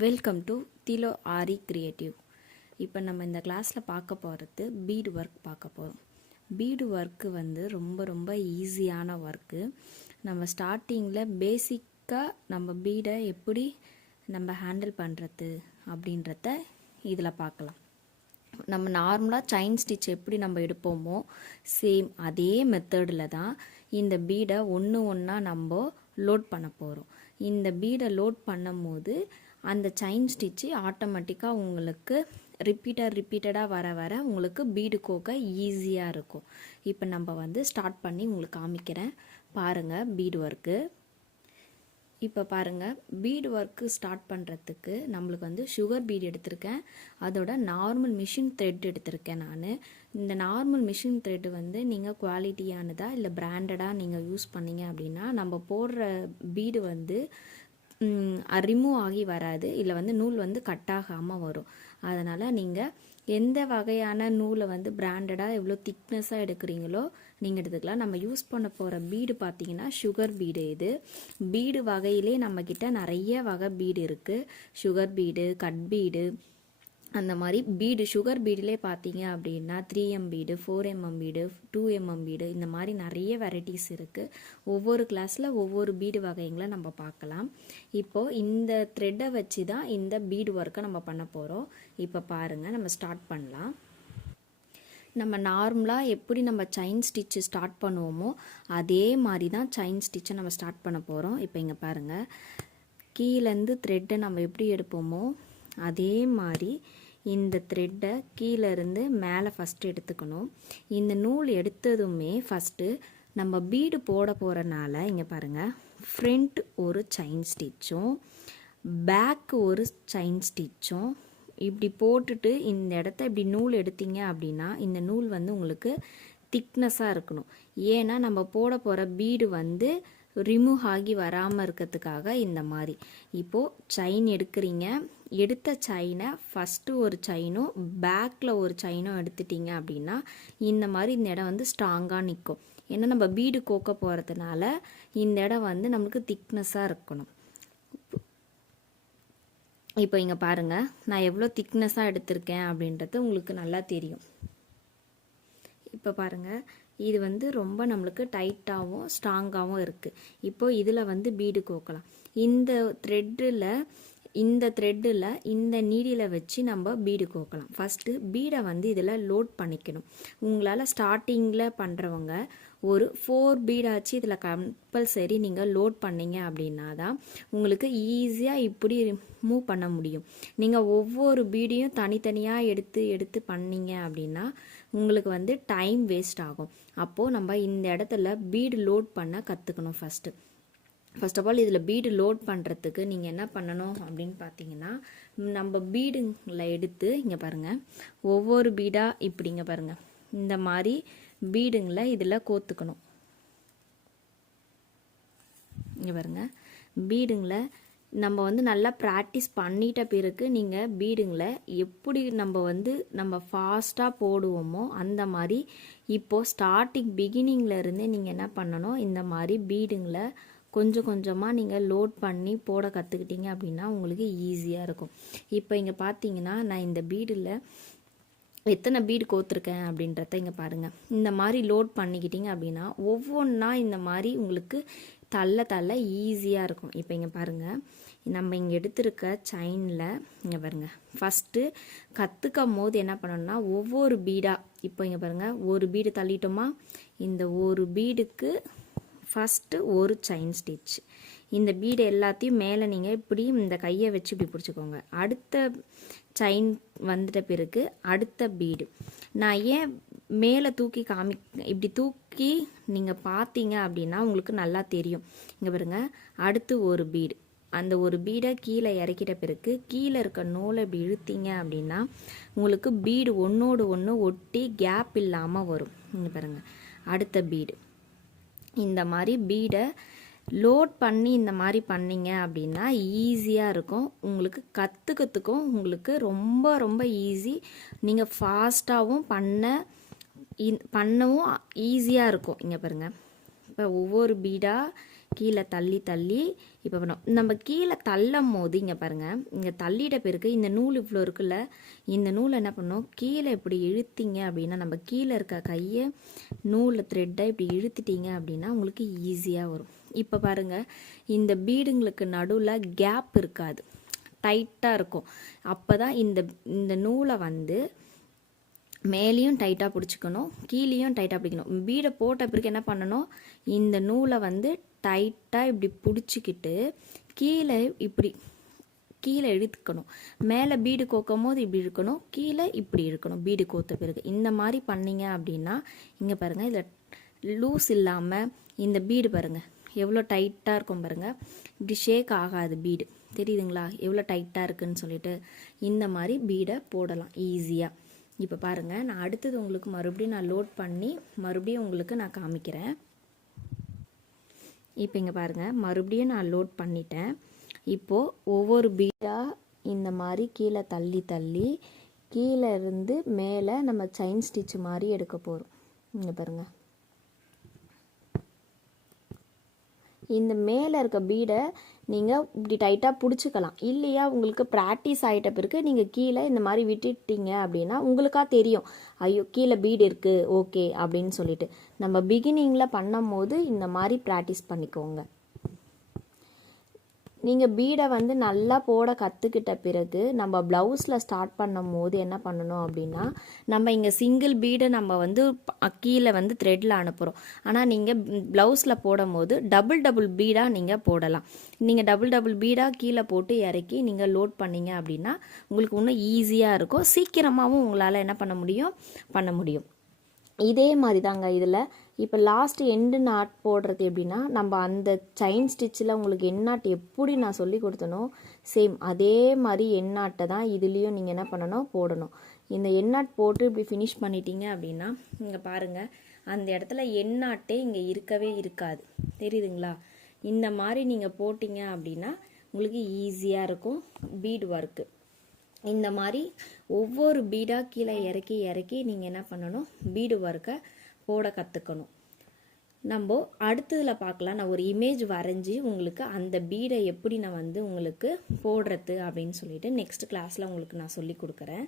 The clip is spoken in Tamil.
Welcome to திலோ aari creative. இப்போ நம்ம இந்த கிளாஸில் பார்க்க போகிறது பீடு ஒர்க் பார்க்க போகிறோம். பீடு ஒர்க்கு வந்து ரொம்ப ரொம்ப ஈஸியான ஒர்க்கு. நம்ம ஸ்டார்டிங்கில் பேசிக்காக நம்ம பீடை எப்படி நம்ம ஹேண்டில் பண்ணுறது அப்படின்றத இதில் பார்க்கலாம். நம்ம நார்மலாக செயின் ஸ்டிச் எப்படி நம்ம எடுப்போமோ சேம் அதே மெத்தடில் தான் இந்த பீடை ஒன்று ஒன்றா நம்ம லோட் பண்ண போகிறோம். இந்த பீடை லோட் பண்ணும் போது அந்த செயின் ஸ்டிச்சு ஆட்டோமேட்டிக்காக உங்களுக்கு ரிப்பீட்டடாக வர வர உங்களுக்கு பீடு கோக்க ஈஸியாக இருக்கும். இப்போ நம்ம வந்து ஸ்டார்ட் பண்ணி உங்களுக்கு காமிக்கிறேன் பாருங்கள் பீடு ஒர்க்கு. இப்போ பாருங்கள் பீடு ஒர்க்கு ஸ்டார்ட் பண்ணுறதுக்கு நம்மளுக்கு வந்து சுகர் பீடு எடுத்திருக்கேன், அதோட நார்மல் மிஷின் த்ரெட் எடுத்திருக்கேன். நான் இந்த நார்மல் மிஷின் த்ரெட்டு வந்து நீங்கள் குவாலிட்டியானதா இல்லை பிராண்டடாக நீங்கள் யூஸ் பண்ணீங்க அப்படின்னா நம்ம போடுற பீடு வந்து ரிமூவ் ஆகி வராது, இல்லை வந்து நூல் வந்து கட் ஆகாமல் வரும். அதனால் நீங்கள் எந்த வகையான நூலை வந்து பிராண்டடாக எவ்வளோ திக்னஸாக எடுக்கிறீங்களோ நீங்கள் எடுத்துக்கலாம். நம்ம யூஸ் பண்ண போகிற பீடு பார்த்தீங்கன்னா சுகர் பீடு. இது பீடு வகையிலே நம்மக்கிட்ட நிறைய வகை பீடு இருக்குது. சுகர் பீடு, கட் பீடு, அந்த மாதிரி பீடு. சுகர் பீடிலே பார்த்தீங்க அப்படின்னா 3M bead, 4mm bead, 2mm bead, இந்த மாதிரி நிறைய வெரைட்டிஸ் இருக்குது. ஒவ்வொரு கிளாஸில் ஒவ்வொரு பீடு வகைங்களை நம்ம பார்க்கலாம். இப்போது இந்த த்ரெட்டை வச்சு தான் இந்த பீடு ஒர்க்கை நம்ம பண்ண போகிறோம். இப்போ பாருங்கள், நம்ம ஸ்டார்ட் பண்ணலாம். நம்ம நார்மலாக எப்படி நம்ம செயின் ஸ்டிச்சு ஸ்டார்ட் பண்ணுவோமோ அதே மாதிரி தான் செயின் ஸ்டிச்சை நம்ம ஸ்டார்ட் பண்ண போகிறோம். இப்போ இங்கே பாருங்கள், கீழேருந்து த்ரெட்டை நம்ம எப்படி எடுப்போமோ அதே மாதிரி இந்த த்ரெட்டை கீழேருந்து மேலே ஃபஸ்ட்டு எடுத்துக்கணும். இந்த நூல் எடுத்ததுமே ஃபஸ்ட்டு நம்ம பீடு போட போகிறனால இங்கே பாருங்கள், ஃப்ரண்ட் ஒரு செயின் ஸ்டிச்சும் பேக் ஒரு செயின் ஸ்டிச்சும் இப்படி போட்டுட்டு இந்த இடத்த இப்படி நூல் எடுத்தீங்க அப்படின்னா இந்த நூல் வந்து உங்களுக்கு திக்னஸாக இருக்கணும். ஏன்னா நம்ம போட போகிற பீடு வந்து ரிமூவ் ஆகி வராமல் இருக்கிறதுக்காக இந்த மாதிரி. இப்போது செயின் எடுக்கிறீங்க, எடுத்த செயினை ஃபஸ்ட்டு ஒரு செயினும் பேக்கில் ஒரு செயினும் எடுத்துட்டிங்க அப்படின்னா இந்த மாதிரி இந்த இடம் வந்து ஸ்ட்ராங்காக நிற்கும். ஏன்னா நம்ம பீடு கோக்க போகிறதுனால இந்த இடம் வந்து நம்மளுக்கு திக்னஸாக இருக்கணும். இப்போ இங்கே பாருங்கள், நான் எவ்வளோ திக்னஸாக எடுத்திருக்கேன் அப்படின்றது உங்களுக்கு நல்லா தெரியும். இப்போ பாருங்கள், இது வந்து ரொம்ப நம்மளுக்கு டைட்டாகவும் ஸ்ட்ராங்காகவும் இருக்குது. இப்போது இதில் வந்து பீடு கோக்கலாம். இந்த த்ரெட்டில் இந்த நீடியில் வச்சு நம்ம பீடு கோக்கலாம். ஃபஸ்ட்டு பீடை வந்து இதில் லோட் பண்ணிக்கணும். உங்களால் ஸ்டார்டிங்கில் பண்ணுறவங்க ஒரு 4 பீடாச்சு இதில் கம்பல்சரி நீங்கள் லோட் பண்ணிங்க அப்படின்னா தான் உங்களுக்கு ஈஸியாக இப்படி மூவ் பண்ண முடியும். நீங்கள் ஒவ்வொரு பீடையும் தனித்தனியாக எடுத்து பண்ணிங்க அப்படின்னா உங்களுக்கு வந்து டைம் வேஸ்ட் ஆகும். அப்போது நம்ம இந்த இடத்துல பீடு லோட் பண்ண கற்றுக்கணும். ஃபர்ஸ்ட் ஆஃப் ஆல் இதில் பீடு லோட் பண்ணுறதுக்கு நீங்கள் என்ன பண்ணணும் அப்படின்னு பார்த்தீங்கன்னா, நம்ம பீடுங்களை எடுத்து இங்கே பாருங்கள், ஒவ்வொரு பீடாக இப்படிங்க பாருங்கள், இந்த மாதிரி பீடுங்களை இதில் கோத்துக்கணும். இங்கே பாருங்கள், பீடுங்களை நம்ம வந்து நல்லா ப்ராக்டிஸ் பண்ணிட்ட பிறகு நீங்கள் பீடுங்களை எப்படி நம்ம ஃபாஸ்ட்டாக போடுவோமோ அந்த மாதிரி இப்போது ஸ்டார்டிங் பிகினிங்கில் இருந்தே நீங்கள் என்ன பண்ணணும், இந்த மாதிரி பீடுங்களை கொஞ்சம் கொஞ்சமாக நீங்கள் லோட் பண்ணி போட கற்றுக்கிட்டீங்க அப்படின்னா உங்களுக்கு ஈஸியாக இருக்கும். இப்போ இங்கே பார்த்தீங்கன்னா நான் இந்த பீடில் எத்தனை பீடு கோத்துருக்கேன் அப்படின்றத இங்கே பாருங்கள். இந்த மாதிரி லோட் பண்ணிக்கிட்டீங்க அப்படின்னா ஒவ்வொன்றா இந்த மாதிரி உங்களுக்கு தள்ள ஈஸியாக இருக்கும். இப்போ இங்கே பாருங்கள், நம்ம இங்கே எடுத்திருக்க செயினில் இங்கே பாருங்கள், ஃபஸ்ட்டு கற்றுக்கும் போது என்ன பண்ணணும்னா ஒவ்வொரு பீடாக, இப்போ இங்கே பாருங்கள், ஒரு பீடு தள்ளிட்டோமா, இந்த ஒரு பீடுக்கு ஃபஸ்ட்டு ஒரு செயின் ஸ்டிச். இந்த பீடு எல்லாத்தையும் மேலே நீங்கள் இப்படி இந்த கையை வச்சு இப்படி பிடிச்சிக்கோங்க. அடுத்த செயின் வந்துட்ட பிறகு அடுத்த பீடு. நான் ஏன் மேலே தூக்கி இப்படி தூக்கி நீங்கள் பார்த்தீங்க அப்படின்னா உங்களுக்கு நல்லா தெரியும். இங்கே பாருங்கள், அடுத்து ஒரு பீடு. அந்த ஒரு பீடை கீழே இறக்கிட்ட பிறகு கீழே இருக்க நூலை இப்படி இழுத்தீங்க அப்படின்னா உங்களுக்கு பீடு ஒன்றோடு ஒன்று ஒட்டி கேப் இல்லாமல் வரும். இங்கே பாருங்கள், அடுத்த பீடு. இந்த மாதிரி பீடை லோட் பண்ணி இந்த மாதிரி பண்ணிங்க அப்படின்னா ஈஸியாக இருக்கும். உங்களுக்கு கற்றுக்கிறதுக்கும் உங்களுக்கு ரொம்ப ரொம்ப ஈஸி. நீங்கள் ஃபாஸ்ட்டாகவும் பண்ணவும் ஈஸியாக இருக்கும். இங்கே பாருங்கள், இப்போ ஒவ்வொரு பீடாக கீழே தள்ளி தள்ளி இப்போ பண்ணோம். நம்ம கீழே தள்ளும் போது இங்கே பாருங்கள், இங்கே தள்ளிட்ட பிறகு இந்த நூல் இவ்வளோ இருக்குல்ல, இந்த நூலை என்ன பண்ணோம், கீழே இப்படி இழுத்தீங்க அப்படின்னா, நம்ம கீழே இருக்க கையை நூலில் த்ரெட்டை இப்படி இழுத்துட்டீங்க அப்படின்னா உங்களுக்கு ஈஸியாக வரும். இப்போ பாருங்கள், இந்த பீடுங்களுக்கு நடுவில் கேப் இருக்காது, டைட்டாக இருக்கும். அப்போ தான் இந்த நூலை வந்து மேலேயும் டைட்டாக பிடிச்சிக்கணும், கீழேயும் டைட்டாக பிடிக்கணும். பீடை போட்ட பிறகு என்ன பண்ணணும், இந்த நூலை வந்து டைட்டாக இப்படி பிடிச்சிக்கிட்டு கீழே இழுத்துக்கணும். மேலே பீடு கோக்கும் போது இப்படி இருக்கணும், கீழே இப்படி இருக்கணும். பீடு கோத்த பிறகு இந்த மாதிரி பண்ணிங்க அப்படின்னா, இங்கே பாருங்கள், இதில் லூஸ் இல்லாமல் இந்த பீடு பாருங்கள் எவ்வளோ டைட்டாக இருக்கும் பாருங்கள். இப்படி ஷேக் ஆகாது பீடு, தெரியுதுங்களா எவ்வளோ டைட்டாக இருக்குன்னு சொல்லிட்டு. இந்த மாதிரி பீடை போடலாம் ஈஸியாக. இப்போ பாருங்கள், நான் அடுத்தது உங்களுக்கு மறுபடியும் நான் லோட் பண்ணி மறுபடியும் உங்களுக்கு நான் காமிக்கிறேன். இப்போ இங்கே பாருங்கள், மறுபடியும் நான் லோட் பண்ணிட்டேன். இப்போது ஒவ்வொரு பீடாக இந்த மாதிரி கீழே தள்ளி தள்ளி கீழே இருந்து மேலே நம்ம செயின் ஸ்டிச் மாதிரி எடுக்க போகிறோம். இங்கே பாருங்கள், இந்த மேலே இருக்க பீடை நீங்கள் இப்படி டைட்டாக பிடிச்சிக்கலாம். இல்லையா உங்களுக்கு ப்ராக்டிஸ் ஆகிட்ட பிறகு நீங்கள் கீழே இந்த மாதிரி விட்டுட்டீங்க அப்படின்னா உங்களுக்காக தெரியும், ஐயோ கீழே பீடு இருக்குது ஓகே அப்படின்னு சொல்லிட்டு. நம்ம பிகினிங்கில் பண்ணும் போது இந்த மாதிரி ப்ராக்டிஸ் பண்ணிக்கோங்க. நீங்கள் பீடை வந்து நல்லா போட கற்றுக்கிட்ட பிறகு நம்ம ப்ளவுஸில் ஸ்டார்ட் பண்ணும் போது என்ன பண்ணணும் அப்படின்னா, நம்ம இங்கே சிங்கிள் பீடை நம்ம வந்து கீழே வந்து த்ரெட்டில் அனுப்புகிறோம். ஆனால் நீங்கள் ப்ளவுஸில் போடும் போது டபுள் பீடாக நீங்கள் போடலாம். நீங்கள் டபுள் பீடாக கீழே போட்டு இறக்கி நீங்கள் லோட் பண்ணிங்க அப்படின்னா உங்களுக்கு இன்னும் ஈஸியாக இருக்கும், சீக்கிரமாகவும் உங்களால் என்ன பண்ண முடியும். இதே மாதிரி தாங்க இதில் இப்போ லாஸ்ட் எண்டு நாட் போடுறது எப்படின்னா, நம்ம அந்த செயின் ஸ்டிச்சில் உங்களுக்கு எண்ணாட் எப்படி நான் சொல்லி கொடுத்தனோ சேம் அதே மாதிரி எண்ணாட்டை தான் இதுலேயும் நீங்கள் என்ன பண்ணணும், போடணும். இந்த எண்ணாட் போட்டு இப்படி ஃபினிஷ் பண்ணிட்டீங்க அப்படின்னா இங்கே பாருங்கள், அந்த இடத்துல எண்ணாட்டே இங்கே இருக்கவே இருக்காது, தெரியுதுங்களா. இந்த மாதிரி நீங்கள் போட்டிங்க அப்படின்னா உங்களுக்கு ஈஸியாக இருக்கும் பீட் ஒர்க்கு. இந்த மாதிரி ஒவ்வொரு பீடாக கீழே இறக்கி நீங்கள் என்ன பண்ணணும், பீடு ஒர்க்கை போட கற்றுக்கணும். நம்ம அடுத்ததில் பார்க்கலாம். நான் ஒரு இமேஜ் வரைஞ்சி உங்களுக்கு அந்த பீடை எப்படி நான் வந்து உங்களுக்கு போடுறது அப்படின்னு சொல்லிட்டு நெக்ஸ்ட் கிளாஸில் உங்களுக்கு நான் சொல்லி கொடுக்குறேன்.